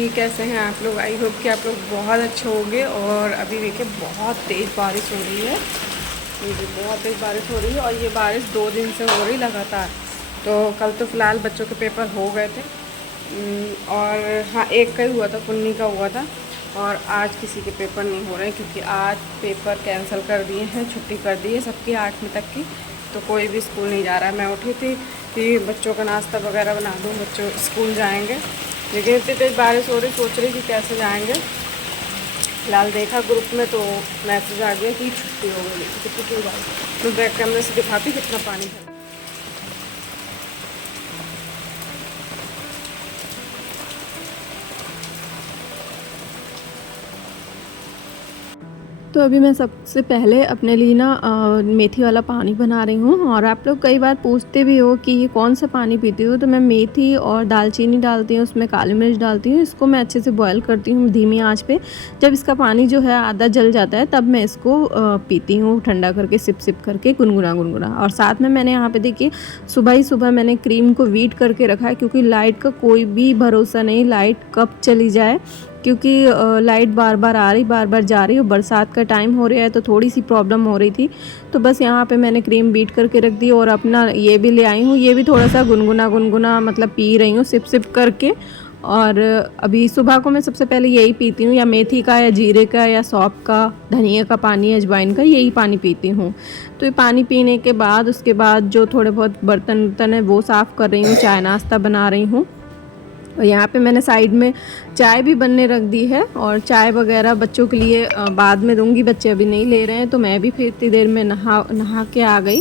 जी, कैसे हैं आप लोग। आई होप कि आप लोग बहुत अच्छे होंगे। और अभी देखिए बहुत तेज़ बारिश हो रही है। जी, बहुत तेज़ बारिश हो रही है और ये बारिश 2 दिन से हो रही लगातार। तो कल तो फ़िलहाल बच्चों के पेपर हो गए थे और हाँ, एक का ही हुआ था, पुन्नी का हुआ था। और आज किसी के पेपर नहीं हो रहे हैं क्योंकि आज पेपर कैंसिल कर दिए हैं, छुट्टी कर दी है सबकी 8वीं तक की। तो कोई भी स्कूल नहीं जा रहा है। मैं उठी थी कि बच्चों का नाश्ता वगैरह बना दूँ, बच्चों स्कूल जाएंगे, लेकिन इतनी तेज़ बारिश हो रही, सोच रही कि कैसे जाएंगे। फिलहाल देखा ग्रुप में तो मैसेज आ गया कि छुट्टी हो गई। छुट्टी की बात मैं बैक कैमरे से दिखाती कितना पानी भरा। तो अभी मैं सबसे पहले अपने लिए ना मेथी वाला पानी बना रही हूँ। और आप लोग कई बार पूछते भी हो कि ये कौन सा पानी पीती हो, तो मैं मेथी और दालचीनी डालती हूँ, उसमें काली मिर्च डालती हूँ। इसको मैं अच्छे से बॉयल करती हूँ धीमी आंच पे। जब इसका पानी जो है आधा जल जाता है तब मैं इसको पीती हूँ ठंडा करके, सिप सिप करके, गुनगुना गुनगुना। और साथ में मैंने यहाँ पे देखिए सुबह ही सुबह मैंने क्रीम को वीट करके रखा है, क्योंकि लाइट का कोई भी भरोसा नहीं, लाइट कब चली जाए। क्योंकि लाइट बार बार आ रही, बार बार जा रही, और बरसात का टाइम हो रहा है तो थोड़ी सी प्रॉब्लम हो रही थी। तो बस यहाँ पे मैंने क्रीम बीट करके रख दी और अपना ये भी ले आई हूँ। ये भी थोड़ा सा गुनगुना गुनगुना मतलब पी रही हूँ, सिप सिप करके। और अभी सुबह को मैं सबसे पहले यही पीती हूँ, या मेथी का, या जीरे का, या सौंफ का, धनिया का पानी, अजवाइन का, यही पानी पीती हूँ। तो ये पानी पीने के बाद उसके बाद जो थोड़े बहुत बर्तन वर्तन है वो साफ़ कर रही हूँ, चाय नाश्ता बना रही हूँ। और यहाँ पे मैंने साइड में चाय भी बनने रख दी है। और चाय वगैरह बच्चों के लिए बाद में दूंगी, बच्चे अभी नहीं ले रहे हैं। तो मैं भी फिर इतनी देर में नहा के आ गई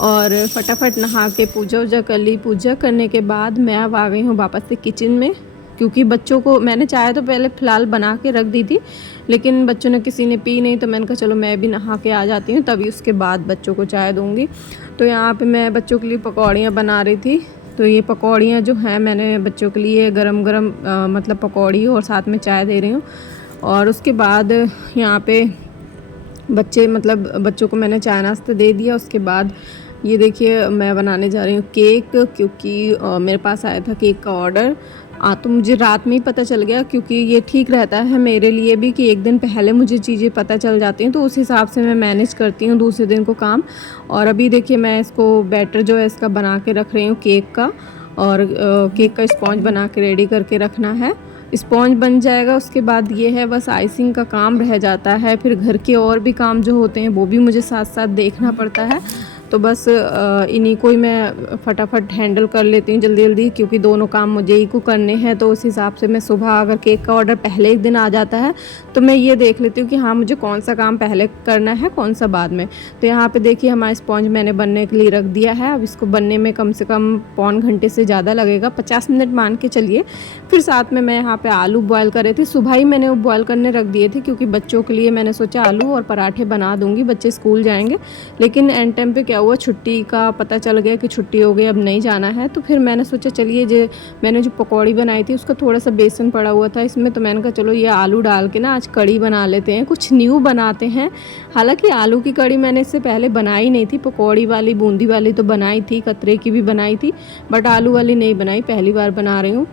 और फटाफट नहा के पूजा वूजा कर ली। पूजा करने के बाद मैं अब आ गई हूँ वापस से किचन में, क्योंकि बच्चों को मैंने चाय तो पहले फ़िलहाल बना के रख दी थी, लेकिन बच्चों ने किसी ने पी नहीं। तो मैंने कहा चलो मैं भी नहा के आ जाती हूँ, तभी उसके बाद बच्चों को चाय दूँगी। तो यहाँ पे मैं बच्चों के लिए पकौड़ियाँ बना रही थी। तो ये पकौड़ियाँ जो हैं मैंने बच्चों के लिए गरम गरम मतलब पकौड़ी और साथ में चाय दे रही हूँ। और उसके बाद यहाँ पे बच्चों को मैंने चाय नाश्ता दे दिया। उसके बाद ये देखिए मैं बनाने जा रही हूँ केक, क्योंकि मेरे पास आया था केक का ऑर्डर। तो मुझे रात में ही पता चल गया, क्योंकि ये ठीक रहता है मेरे लिए भी कि एक दिन पहले मुझे चीज़ें पता चल जाती हैं, तो उस हिसाब से मैं मैनेज करती हूँ दूसरे दिन को काम। और अभी देखिए मैं इसको बैटर जो है इसका बना के रख रही हूँ केक का। और केक का स्पॉन्ज बना के रेडी करके रखना है। स्पॉन्ज बन जाएगा, उसके बाद ये है बस आइसिंग का काम रह जाता है। फिर घर के और भी काम जो होते हैं वो भी मुझे साथ साथ देखना पड़ता है। तो बस इन्हीं को ही मैं फटाफट हैंडल कर लेती हूँ जल्दी जल्दी, क्योंकि दोनों काम मुझे ही को करने हैं। तो उस हिसाब से मैं सुबह अगर केक का ऑर्डर पहले एक दिन आ जाता है तो मैं ये देख लेती हूँ कि हाँ मुझे कौन सा काम पहले करना है, कौन सा बाद में। तो यहाँ पे देखिए हमारा स्पॉन्ज मैंने बनने के लिए रख दिया है। अब इसको बनने में कम से कम पौन घंटे से ज़्यादा लगेगा, 50 मिनट मान के चलिए। फिर साथ में मैं यहाँ पे आलू बॉयल करे थे, सुबह ही मैंने वो बॉयल करने रख दिए थे, क्योंकि बच्चों के लिए मैंने सोचा आलू और पराठे बना दूँगी, बच्चे स्कूल जाएंगे। लेकिन एंड टाइम पे क्या हुआ, छुट्टी का पता चल गया कि छुट्टी हो गई, अब नहीं जाना है। तो फिर मैंने सोचा चलिए मैंने जो पकौड़ी बनाई थी उसका थोड़ा सा बेसन पड़ा हुआ था इसमें, तो मैंने कहा चलो ये आलू डाल के ना आज कड़ी बना लेते हैं, कुछ न्यू बनाते हैं। हालांकि आलू की कड़ी मैंने इससे पहले बनाई नहीं थी, पकौड़ी वाली बूंदी वाली तो बनाई थी, कतरे की भी बनाई थी, बट आलू वाली नहीं बनाई, पहली बार बना रही हूँ।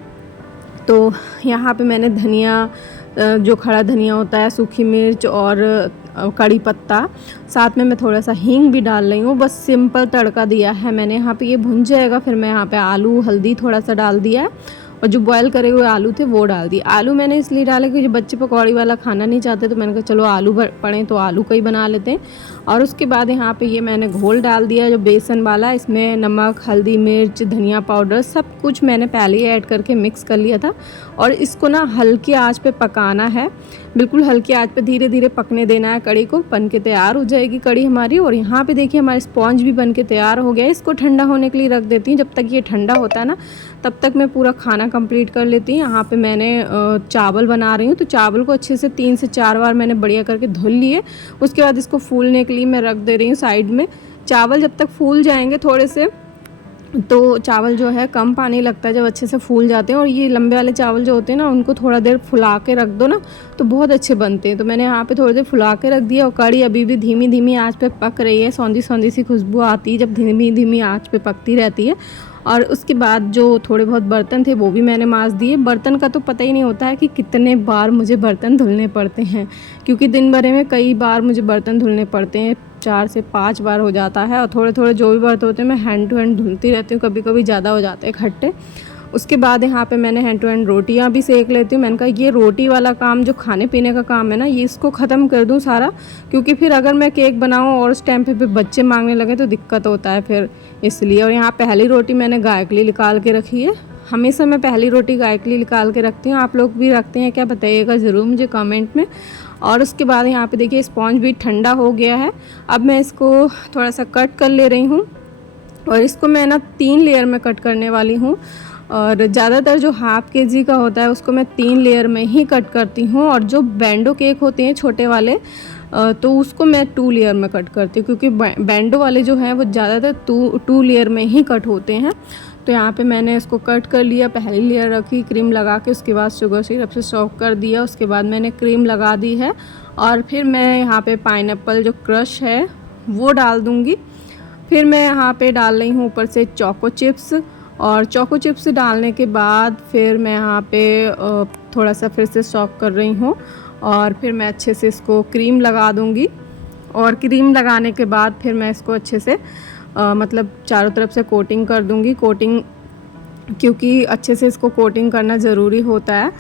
तो यहाँ पे मैंने धनिया, जो खड़ा धनिया होता है, सूखी मिर्च और कड़ी पत्ता, साथ में मैं थोड़ा सा हींग भी डाल रही हूँ। बस सिंपल तड़का दिया है मैंने। यहाँ पे ये भुन जाएगा, फिर मैं यहाँ पे आलू, हल्दी थोड़ा सा डाल दिया है और जो बॉयल करे हुए आलू थे वो डाल दिए। आलू मैंने इसलिए डाले क्योंकि बच्चे पकौड़ी वाला खाना नहीं चाहते, तो मैंने कहा चलो आलू पड़े तो आलू का ही बना लेते हैं। और उसके बाद यहाँ पे ये मैंने घोल डाल दिया जो बेसन वाला, इसमें नमक, हल्दी, मिर्च, धनिया पाउडर सब कुछ मैंने पहले ही ऐड करके मिक्स कर लिया था। और इसको ना हल्की आंच पे पकाना है, बिल्कुल हल्की आंच पे धीरे धीरे पकने देना है कड़ी को। बन के तैयार हो जाएगी कड़ी हमारी। और यहाँ पे देखिए हमारा स्पॉन्ज भी बन के तैयार हो गया है। इसको ठंडा होने के लिए रख देती हूँ। जब तक ये ठंडा होता है ना तब तक मैं पूरा खाना कंप्लीट कर लेती हूँ। यहाँ पे मैंने चावल बना रही हूँ, तो चावल को अच्छे से 3 से 4 बार मैंने बढ़िया करके धुल लिए। उसके बाद इसको फूलने के लिए मैं रख दे रही हूँ साइड में। चावल जब तक फूल जाएंगे थोड़े से, तो चावल जो है कम पानी लगता है जब अच्छे से फूल जाते हैं, और ये लंबे वाले चावल जो होते हैं ना उनको थोड़ा देर फुला के रख दो ना तो बहुत अच्छे बनते हैं। तो मैंने यहाँ पे थोड़ी देर फुला के रख दिया, और कढ़ी अभी भी धीमी धीमी आंच पे पक रही है। सौंधी सौंधी सी खुशबू आती है जब धीमी धीमी आंच पे पकती रहती है। और उसके बाद जो थोड़े बहुत बर्तन थे वो भी मैंने मांज दिए। बर्तन का तो पता ही नहीं होता है कि कितने बार मुझे बर्तन धुलने पड़ते हैं, क्योंकि दिन भर में कई बार मुझे बर्तन धुलने पड़ते हैं, 4 से 5 बार हो जाता है। और थोड़े थोड़े जो भी बर्तन होते हैं मैं हैंड टू हैंड धुलती रहती हूँ, कभी कभी ज़्यादा हो जाते हैं इकट्ठे। उसके बाद यहाँ पे मैंने हैंड टू हैंड रोटियाँ भी सेक लेती हूँ। मैंने कहा ये रोटी वाला काम जो खाने पीने का काम है ना, ये इसको ख़त्म कर दूँ सारा, क्योंकि फिर अगर मैं केक बनाऊँ और उस टाइम पे बच्चे मांगने लगे तो दिक्कत होता है फिर, इसलिए। और यहाँ पहली रोटी मैंने गाय के लिए निकाल के रखी है। हमेशा मैं पहली रोटी गाय के लिए निकाल के रखती हूँ। आप लोग भी रखते हैं क्या, बताइएगा ज़रूर मुझे कमेंट में। और उसके बाद यहाँ पे देखिए स्पॉन्ज भी ठंडा हो गया है। अब मैं इसको थोड़ा सा कट कर ले रही हूँ, और इसको मैं ना 3 लेयर में कट करने वाली हूँ। और ज़्यादातर जो हाफ केजी का होता है उसको मैं 3 लेयर में ही कट करती हूँ, और जो बैंडो केक होते हैं छोटे वाले तो उसको मैं 2 लेयर में कट करती हूँ, क्योंकि बैंडो वाले जो हैं वो ज़्यादातर 2 लेयर में ही कट होते हैं। तो यहाँ पे मैंने इसको कट कर लिया, पहली लेयर रखी क्रीम लगा के, उसके बाद शुगर सिरप से सॉक कर दिया, उसके बाद मैंने क्रीम लगा दी है। और फिर मैं यहाँ पे पाइनएप्पल जो क्रश है वो डाल दूँगी। फिर मैं यहाँ पे डाल रही हूँ ऊपर से चोको चिप्स, और चोको चिप्स डालने के बाद फिर मैं यहाँ पे थोड़ा सा फिर से सॉक कर रही हूँ, और फिर मैं अच्छे से इसको क्रीम लगा दूँगी। और क्रीम लगाने के बाद फिर मैं इसको अच्छे से मतलब चारों तरफ से कोटिंग कर दूँगी। कोटिंग, क्योंकि अच्छे से इसको कोटिंग करना ज़रूरी होता है,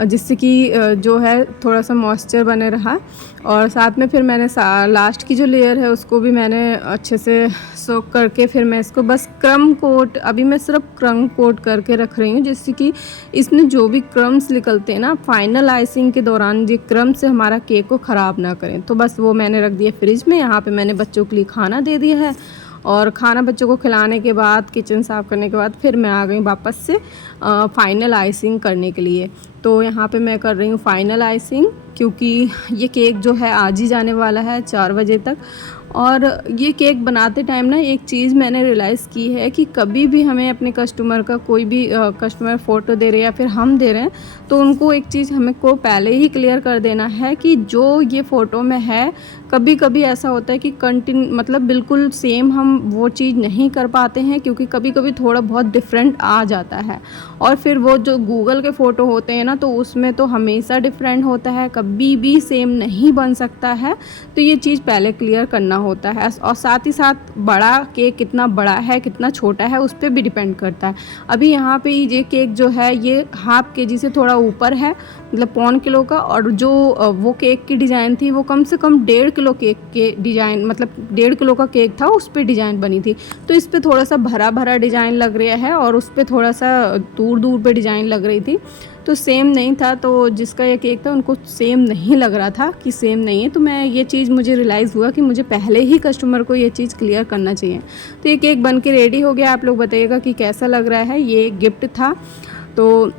जिससे कि जो है थोड़ा सा मॉइस्चर बने रहा। और साथ में फिर मैंने लास्ट की जो लेयर है उसको भी मैंने अच्छे से सोक करके फिर मैं इसको बस क्रम कोट, अभी मैं सिर्फ क्रम कोट करके रख रही हूँ, जिससे कि इसमें जो भी क्रम्स निकलते हैं ना फाइनल आइसिंग के दौरान, ये क्रम से हमारा केक को ख़राब ना करें। तो बस वो मैंने रख दिया फ्रिज में। यहाँ पे मैंने बच्चों के लिए खाना दे दिया है, और खाना बच्चों को खिलाने के बाद किचन साफ़ करने के बाद फिर मैं आ गई वापस से फ़ाइनल आइसिंग करने के लिए। तो यहाँ पे मैं कर रही हूँ फ़ाइनल आइसिंग, क्योंकि ये केक जो है आज ही जाने वाला है 4 बजे तक। और ये केक बनाते टाइम ना एक चीज़ मैंने रियलाइज़ की है कि कभी भी हमें अपने कस्टमर का कोई भी कस्टमर फ़ोटो दे रहे हैं या फिर हम दे रहे हैं, तो उनको एक चीज़ हमें को पहले ही क्लियर कर देना है कि जो ये फ़ोटो में है, कभी कभी ऐसा होता है कि मतलब बिल्कुल सेम हम वो चीज़ नहीं कर पाते हैं, क्योंकि कभी कभी थोड़ा बहुत डिफरेंट आ जाता है। और फिर वो जो गूगल के फ़ोटो होते हैं ना, तो उसमें तो हमेशा डिफरेंट होता है, कभी भी सेम नहीं बन सकता है। तो ये चीज़ पहले क्लियर करना होता है। और साथ ही साथ बड़ा केक कितना बड़ा है कितना छोटा है उस पर भी डिपेंड करता है। अभी यहाँ पे ये केक जो है ये हाफ केजी से थोड़ा ऊपर है, मतलब 1.25 किलो का। और जो वो केक की डिज़ाइन थी वो कम से कम 1.5 किलो केक के डिज़ाइन, मतलब 1.5 किलो का केक था, उस पर डिज़ाइन बनी थी। तो इस पर थोड़ा सा भरा भरा डिज़ाइन लग रहा है, और उस पर थोड़ा सा दूर दूर पे डिज़ाइन लग रही थी, तो सेम नहीं था। तो जिसका ये केक था उनको सेम नहीं लग रहा था कि सेम नहीं है। तो मैं ये चीज़ मुझे रियलाइज़ हुआ कि मुझे पहले ही कस्टमर को ये चीज़ क्लियर करना चाहिए। तो ये केक बन के रेडी हो गया। आप लोग बताइएगा कि कैसा लग रहा है। ये गिफ्ट था, तो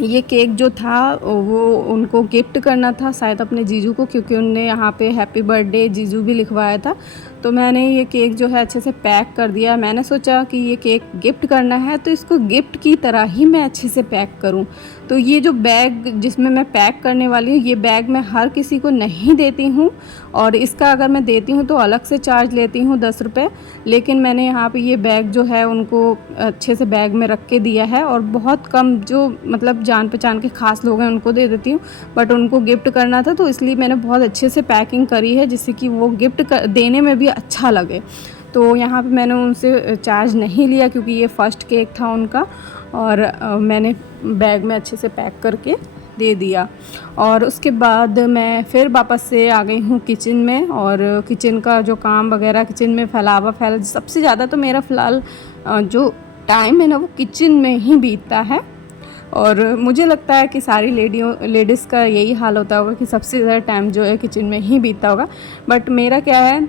ये केक जो था वो उनको गिफ्ट करना था शायद अपने जीजू को, क्योंकि उनने यहाँ पे हैप्पी बर्थडे जीजू भी लिखवाया था। तो मैंने ये केक जो है अच्छे से पैक कर दिया। मैंने सोचा कि ये केक गिफ्ट करना है तो इसको गिफ्ट की तरह ही मैं अच्छे से पैक करूं। तो ये जो बैग जिसमें मैं पैक करने वाली हूँ, ये बैग मैं हर किसी को नहीं देती हूँ, और इसका अगर मैं देती हूँ तो अलग से चार्ज लेती हूँ 10 रुपये। लेकिन मैंने यहाँ पे ये बैग जो है उनको अच्छे से बैग में रख के दिया है, और बहुत कम जो मतलब जान पहचान के ख़ास लोग हैं उनको दे देती हूँ, बट उनको गिफ्ट करना था तो इसलिए मैंने बहुत अच्छे से पैकिंग करी है, जिससे कि वो गिफ्ट देने में भी अच्छा लगे। तो यहाँ पे मैंने उनसे चार्ज नहीं लिया, क्योंकि ये फ़र्स्ट केक था उनका, और मैंने बैग में अच्छे से पैक करके दे दिया। और उसके बाद मैं फिर वापस से आ गई हूँ किचन में, और किचन का जो काम वगैरह किचन में सबसे ज़्यादा तो मेरा फ़िलहाल जो टाइम है ना वो किचन में ही बीतता है। और मुझे लगता है कि सारी लेडीज़ का यही हाल होता होगा कि सबसे ज़्यादा टाइम जो है किचन में ही बीतता होगा। बट मेरा क्या है,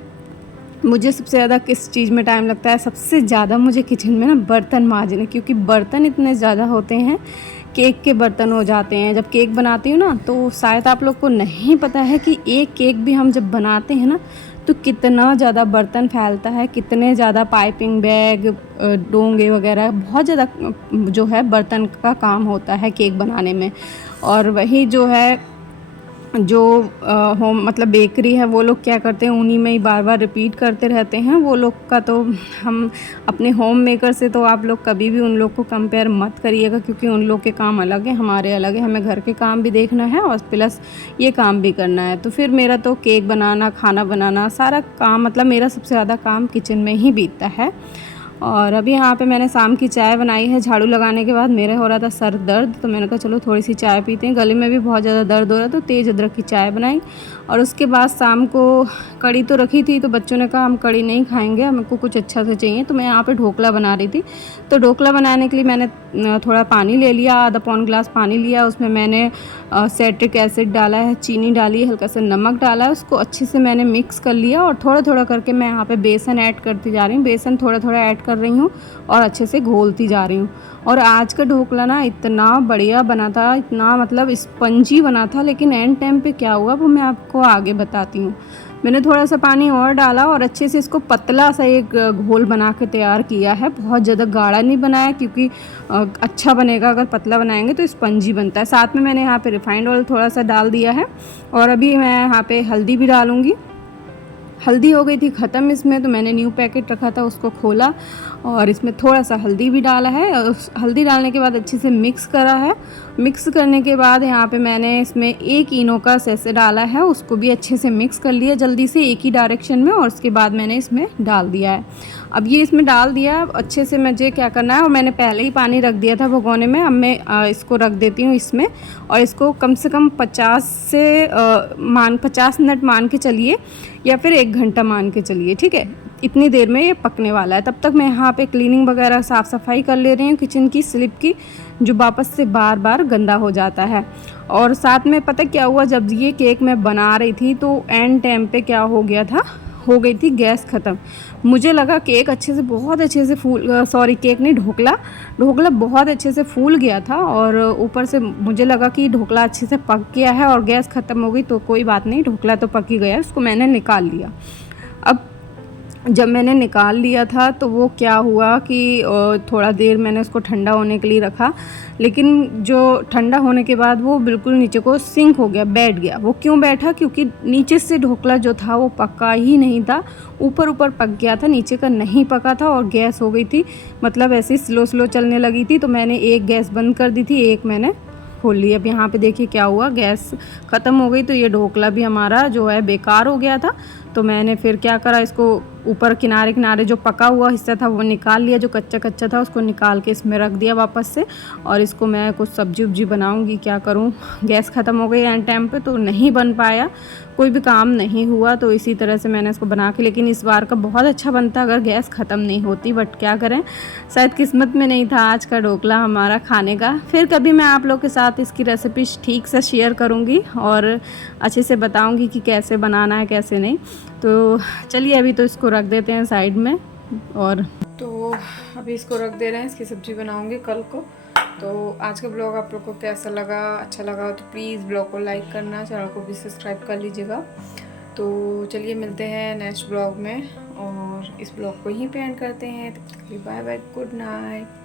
मुझे सबसे ज़्यादा किस चीज़ में टाइम लगता है, सबसे ज़्यादा मुझे किचन में ना बर्तन मांजने, क्योंकि बर्तन इतने ज़्यादा होते हैं, केक के बर्तन हो जाते हैं। जब केक बनाती हूँ ना, तो शायद आप लोग को नहीं पता है कि एक केक भी हम जब बनाते हैं ना तो कितना ज़्यादा बर्तन फैलता है, कितने ज़्यादा पाइपिंग बैग, डोंगे वगैरह, बहुत ज़्यादा जो है बर्तन का काम होता है केक बनाने में। और वही जो है जो होम मतलब बेकरी है वो लोग क्या करते हैं, उन्हीं में ही बार बार रिपीट करते रहते हैं। वो लोग का तो हम अपने होम मेकर से तो आप लोग कभी भी उन लोग को कंपेयर मत करिएगा, क्योंकि उन लोग के काम अलग है, हमारे अलग है। हमें घर के काम भी देखना है और प्लस ये काम भी करना है। तो फिर मेरा तो केक बनाना, खाना बनाना, सारा काम मतलब मेरा सबसे ज़्यादा काम किचन में ही बीतता है। और अभी यहाँ पे मैंने शाम की चाय बनाई है। झाड़ू लगाने के बाद मेरा हो रहा था सर दर्द, तो मैंने कहा चलो थोड़ी सी चाय पीते हैं, गले में भी बहुत ज़्यादा दर्द हो रहा था, तो तेज़ अदरक की चाय बनाई। और उसके बाद शाम को कड़ी तो रखी थी, तो बच्चों ने कहा हम कड़ी नहीं खाएंगे, हमको कुछ अच्छा से चाहिए। तो मैं यहाँ पे ढोकला बना रही थी। तो ढोकला बनाने के लिए मैंने थोड़ा पानी ले लिया, आधा पौन गिलास पानी लिया। उसमें मैंने साइट्रिक एसिड डाला है, चीनी डाली है, हल्का सा नमक डाला है, उसको अच्छे से मैंने मिक्स कर लिया। और थोड़ा थोड़ा करके मैं यहाँ पे बेसन ऐड करती जा रही हूँ, बेसन थोड़ा थोड़ा ऐड कर रही हूँ और अच्छे से घोलती जा रही हूँ। और आज का ढोकला ना इतना बढ़िया बना था, इतना मतलब स्पंजी बना था, लेकिन एंड टाइम पे क्या हुआ वो मैं आपको आगे बताती हूँ। मैंने थोड़ा सा पानी और डाला और अच्छे से इसको पतला सा एक घोल बना के तैयार किया है। बहुत ज़्यादा गाढ़ा नहीं बनाया, क्योंकि अच्छा बनेगा, अगर पतला बनाएंगे तो स्पंजी बनता है। साथ में मैंने यहाँ पे रिफाइंड ऑयल थोड़ा सा डाल दिया है। और अभी मैं यहाँ पे हल्दी भी डालूँगी। हल्दी हो गई थी ख़त्म इसमें, तो मैंने न्यू पैकेट रखा था उसको खोला और इसमें थोड़ा सा हल्दी भी डाला है। उस हल्दी डालने के बाद अच्छे से मिक्स करा है। मिक्स करने के बाद यहाँ पे मैंने इसमें 1 इनो का सैसे डाला है, उसको भी अच्छे से मिक्स कर लिया जल्दी से एक ही डायरेक्शन में। और उसके बाद मैंने इसमें डाल दिया है। अब ये इसमें डाल दिया, अच्छे से मुझे क्या करना है, और मैंने पहले ही पानी रख दिया था भगोने में। अब मैं इसको रख देती हूँ इसमें, और इसको कम से कम 50 मिनट मान के चलिए, या फिर 1 घंटा मान के चलिए, ठीक है। इतनी देर में ये पकने वाला है। तब तक मैं यहाँ पे क्लीनिंग वगैरह साफ़ सफाई कर ले रही हूँ किचन की, स्लिप की, जो वापस से बार बार गंदा हो जाता है। और साथ में पता क्या हुआ, जब ये केक मैं बना रही थी तो एंड टाइम पे क्या हो गया था, हो गई थी गैस ख़त्म। मुझे लगा केक अच्छे से, बहुत अच्छे से सॉरी केक नहीं, ढोकला बहुत अच्छे से फूल गया था। और ऊपर से मुझे लगा कि ढोकला अच्छे से पक गया है और गैस ख़त्म हो गई, तो कोई बात नहीं, ढोकला तो पक ही गया। उसको मैंने निकाल लिया। अब जब मैंने निकाल लिया था तो वो क्या हुआ कि थोड़ा देर मैंने उसको ठंडा होने के लिए रखा, लेकिन जो ठंडा होने के बाद वो बिल्कुल नीचे को सिंक हो गया, बैठ गया। वो क्यों बैठा, क्योंकि नीचे से ढोकला जो था वो पका ही नहीं था, ऊपर ऊपर पक गया था, नीचे का नहीं पका था। और गैस हो गई थी, मतलब ऐसे स्लो स्लो चलने लगी थी। तो मैंने एक गैस बंद कर दी थी, एक मैंने खोल ली। अब यहाँ पे देखिए क्या हुआ, गैस ख़त्म हो गई, तो ये ढोकला भी हमारा जो है बेकार हो गया था। तो मैंने फिर क्या करा, इसको ऊपर किनारे किनारे जो पका हुआ हिस्सा था वो निकाल लिया, जो कच्चा कच्चा था उसको निकाल के इसमें रख दिया वापस से। और इसको मैं कुछ सब्जी उब्जी बनाऊंगी, क्या करूं, गैस ख़त्म हो गई एंड टाइम पे, तो नहीं बन पाया, कोई भी काम नहीं हुआ। तो इसी तरह से मैंने इसको बना के, लेकिन इस बार का बहुत अच्छा बनता अगर गैस ख़त्म नहीं होती, बट क्या करें, शायद किस्मत में नहीं था आज का ढोकला हमारा खाने का। फिर कभी मैं आप लोग के साथ इसकी रेसिपी ठीक से शेयर करूँगी और अच्छे से बताऊँगी कि कैसे बनाना है कैसे नहीं। तो चलिए अभी तो इसको रख देते हैं साइड में। और तो अभी इसको रख दे रहे हैं, इसकी सब्ज़ी बनाऊंगी कल को। तो आज का ब्लॉग आप लोग को कैसा लगा, अच्छा लगा तो प्लीज़ ब्लॉग को लाइक करना, चैनल को भी सब्सक्राइब कर लीजिएगा। तो चलिए मिलते हैं नेक्स्ट ब्लॉग में, और इस ब्लॉग को यहीं पे एंड करते हैं। तब तक के लिए बाय बाय, गुड नाइट।